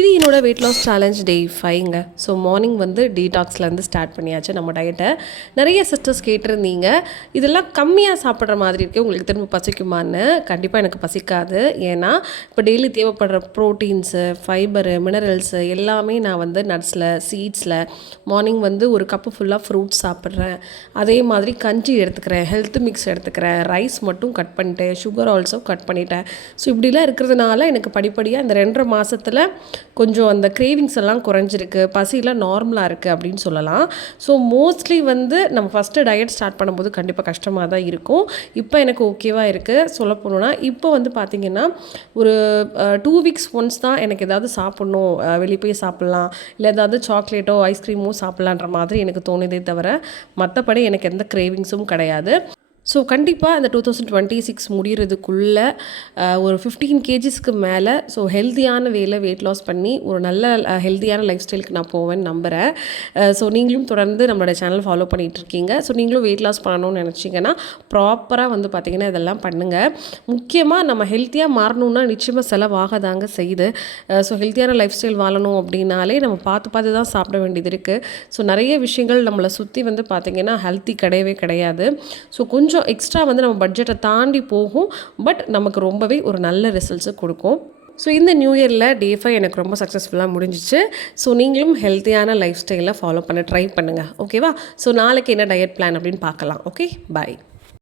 இது என்னோட weight loss challenge day 5ங்க. ஸோ மார்னிங் வந்து டீடாக்ஸ்லேருந்து ஸ்டார்ட் பண்ணியாச்சு நம்ம டயட்டை. நிறைய சிஸ்டர்ஸ் கேட்டிருந்தீங்க, இதெல்லாம் கம்மியாக சாப்பிட்ற மாதிரி இருக்குது, உங்களுக்கு திரும்ப பசிக்குமான்னு. கண்டிப்பாக எனக்கு பசிக்காது. ஏன்னா இப்போ டெய்லி தேவைப்படுற ப்ரோட்டீன்ஸு, ஃபைபரு, மினரல்ஸு எல்லாமே நான் வந்து நட்ஸில், சீட்ஸில் மார்னிங் வந்து ஒரு கப்பு ஃபுல்லாக ஃப்ரூட்ஸ் சாப்பிட்றேன். அதே மாதிரி கஞ்சி எடுத்துக்கிறேன், ஹெல்த் மிக்ஸ் எடுத்துக்கிறேன், ரைஸ் மட்டும் கட் பண்ணிட்டேன், சுகர் ஆல்சோ கட் பண்ணிட்டேன். ஸோ இப்படிலாம் இருக்கிறதுனால எனக்கு படிப்படியாக இந்த 2.5 மாதத்தில் கொஞ்சம் அந்த கிரேவிங்ஸ் எல்லாம் குறைஞ்சிருக்கு, பசிலாம் நார்மலாக இருக்குது அப்படின்னு சொல்லலாம். ஸோ மோஸ்ட்லி வந்து நம்ம ஃபஸ்ட்டு டயட் ஸ்டார்ட் பண்ணும்போது கண்டிப்பாக கஷ்டமாக தான் இருக்கும். இப்போ எனக்கு ஓகேவாக இருக்குது. சொல்ல போனோன்னா இப்போ வந்து பார்த்திங்கன்னா ஒரு 2 வீக்ஸ் ஒன்ஸ் தான் எனக்கு ஏதாவது சாப்பிட்ணும், வெளியே போய் சாப்பிட்லாம், இல்லை ஏதாவது சாக்லேட்டோ ஐஸ்கிரீமோ சாப்பிட்லான்ற மாதிரி எனக்கு தோணுதே தவிர மற்றபடி எனக்கு எந்த கிரேவிங்ஸும் கிடையாது. ஸோ கண்டிப்பாக அந்த 2026 முடிகிறதுக்குள்ளே ஒரு 15 கேஜிஸ்க்கு மேலே ஸோ ஹெல்த்தியான வேலை வெயிட் லாஸ் பண்ணி ஒரு நல்ல ஹெல்த்தியான லைஃப் ஸ்டைலுக்கு நான் போவேன்னு நம்புகிறேன். ஸோ நீங்களும் தொடர்ந்து நம்மளோட சேனல் ஃபாலோ பண்ணிகிட்ருக்கீங்க. ஸோ நீங்களும் வெயிட் லாஸ் பண்ணணும்னு நினச்சிங்கன்னா ப்ராப்பராக வந்து பார்த்திங்கன்னா இதெல்லாம் பண்ணுங்கள். முக்கியமாக நம்ம ஹெல்த்தியாக மாறணுன்னா நிச்சயமாக செலவாகதாங்க செய்யுது. ஸோ ஹெல்த்தியான லைஃப் ஸ்டைல் வாழணும் அப்படின்னாலே நம்ம பார்த்து தான் சாப்பிட வேண்டியது இருக்குது. ஸோ நிறைய விஷயங்கள் நம்மளை சுற்றி வந்து பார்த்திங்கன்னா ஹெல்த்தி கிடையவே கிடையாது. ஸோ கொஞ்சம் எக்ஸ்ட்ரா வந்து நம்ம பட்ஜெட்டை தாண்டி போகும், பட் நமக்கு ரொம்பவே ஒரு நல்ல ரிசல்ட்ஸை கொடுக்கும். ஸோ இந்த நியூ இயரில் டே 5 எனக்கு ரொம்ப சக்ஸஸ்ஃபுல்லாக முடிஞ்சிச்சு. ஸோ நீங்களும் ஹெல்த்தியான லைஃப் ஸ்டைலை ஃபாலோ பண்ண ட்ரை பண்ணுங்கள். ஓகேவா? ஸோ நாளைக்கு என்ன டயட் பிளான் அப்படின்னு பார்க்கலாம். ஓகே, பாய்.